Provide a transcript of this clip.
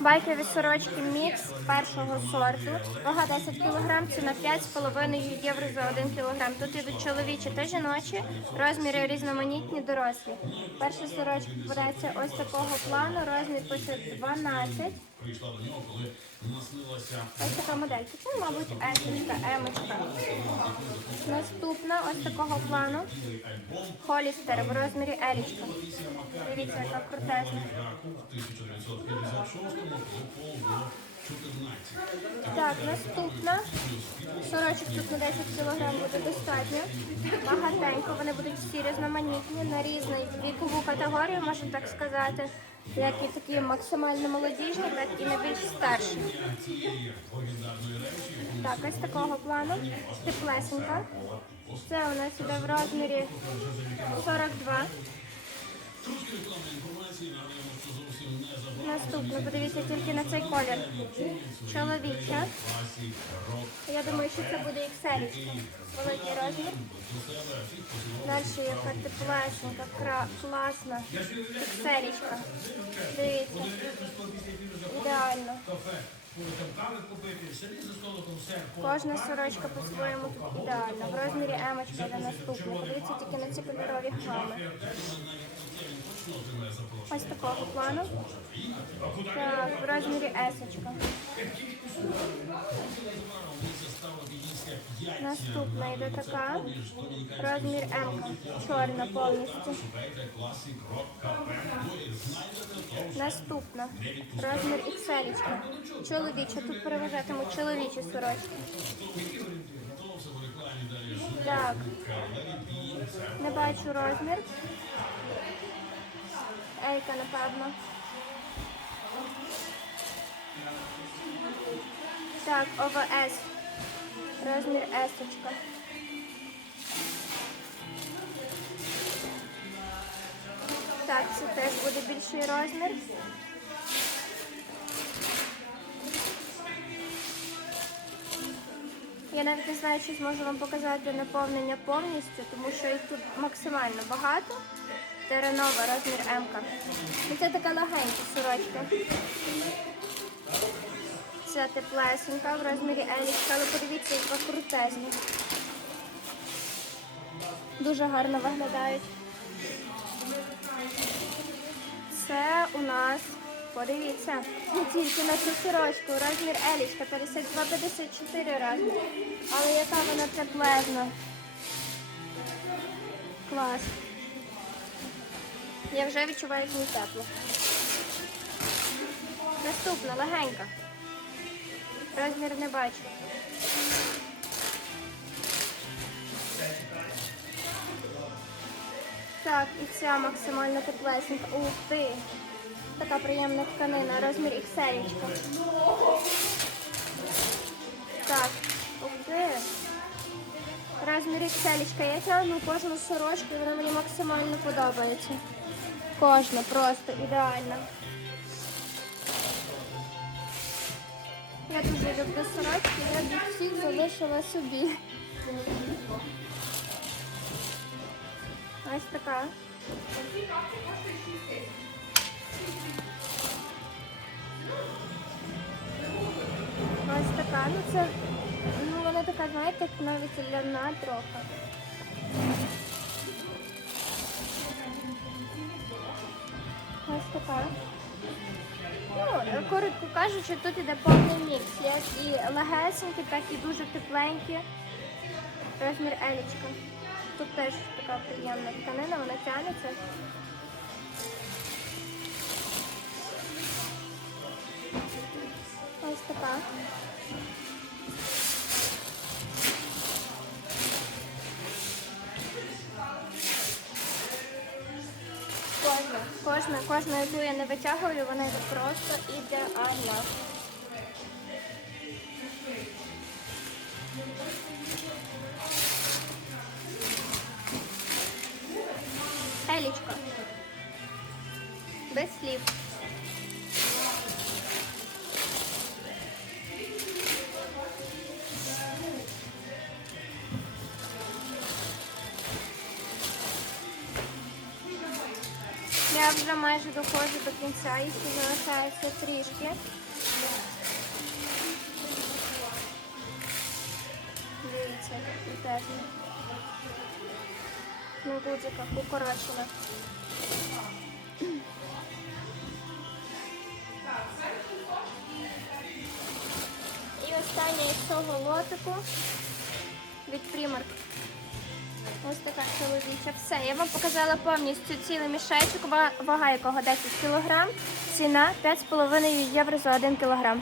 Байкові сорочки мікс першого сорту. Вага 10 кг, ціна 5,5 євро за 1 кг. Тут ідуть чоловічі та жіночі, розміри різноманітні, дорослі. Перша сорочка береться ось такого плану, розмір пише 12. Ось така моделька. Це, мабуть, есочка, емочка. Наступна ось такого плану. Холістер в розмірі елічка. Дивіться, яка крутезна. Так, наступна. Сорочок тут на 10 кг буде достатньо. Багатенько, вони будуть всі різноманітні на різну вікову категорію, можна так сказати. Як і такі максимально молодіжні, так і найбільш старші. Так, ось такого плану. Теплесенька. Це у нас іде в розмірі 42. Наступно, подивіться тільки на цей колір. Чоловіча. Я думаю, що це буде XL. Великий розмір. Далі яка теплесенька, класна. XL. Дивіться. Ідеально. Кожна сорочка по-своєму тут ідеальна. В розмірі емочка на наступна. Подивіться тільки на ці кольорові гами. Ось такого плану. Так, в розмірі есочка. Наступна йде така. Розмір М. Чорна повністю. Наступна. Розмір XL. Чоловіча. Тут переважатимуть чоловічі сорочки. Так. Не бачу розмір. Ейка, напевно. Так, ОВС. Розмір есочка. Так, це теж буде більший розмір. Я навіть не знаю, чи зможу вам показати наповнення повністю, тому що їх тут максимально багато. Теренова, розмір М. Це така легенька сорочка. Це теплесенька в розмірі Елічка, але подивіться, яка крутезна. Дуже гарно виглядають. Це у нас, подивіться, не тільки на цю сорочку, розмір Елічка, 52-54 розмір. Але яка вона теплезна. Клас. Я вже відчуваю, як мені тепло. Наступна, легенька. Розмір не бачу. Так, і ця максимально теплесенька. Ух ти! Така приємна тканина, розмір XL. Так, ух ти. Розмір XL. Я тягну кожну сорочку, і вона мені максимально подобається. Кожна, просто ідеальна. Я дуже люблю сорочки, я б всіх залишила собі. Ось така. Ось така. Ну це ну вона така, знаєте, навіть ляна трохи. Ось така. Ну, коротко кажучи, тут іде повний мікс. Як і легесенькі, так і дуже тепленькі. Розмір елічка. Тут теж така приємна тканина, вона тягнеться. Ось така. Кожна, кожна, яку я не витягую, вона просто ідеальна. Елічка. Без слів. Я вже майже доходжу до кінця, ще залишається трішки. Дивіться, теж на гудзиках укорочено. І останнє із цього лотику від Primark. Ось така чоловіча. Все, я вам показала повністю цілий мішечок, вага якого 10 кг, ціна 5,5 євро за 1 кг.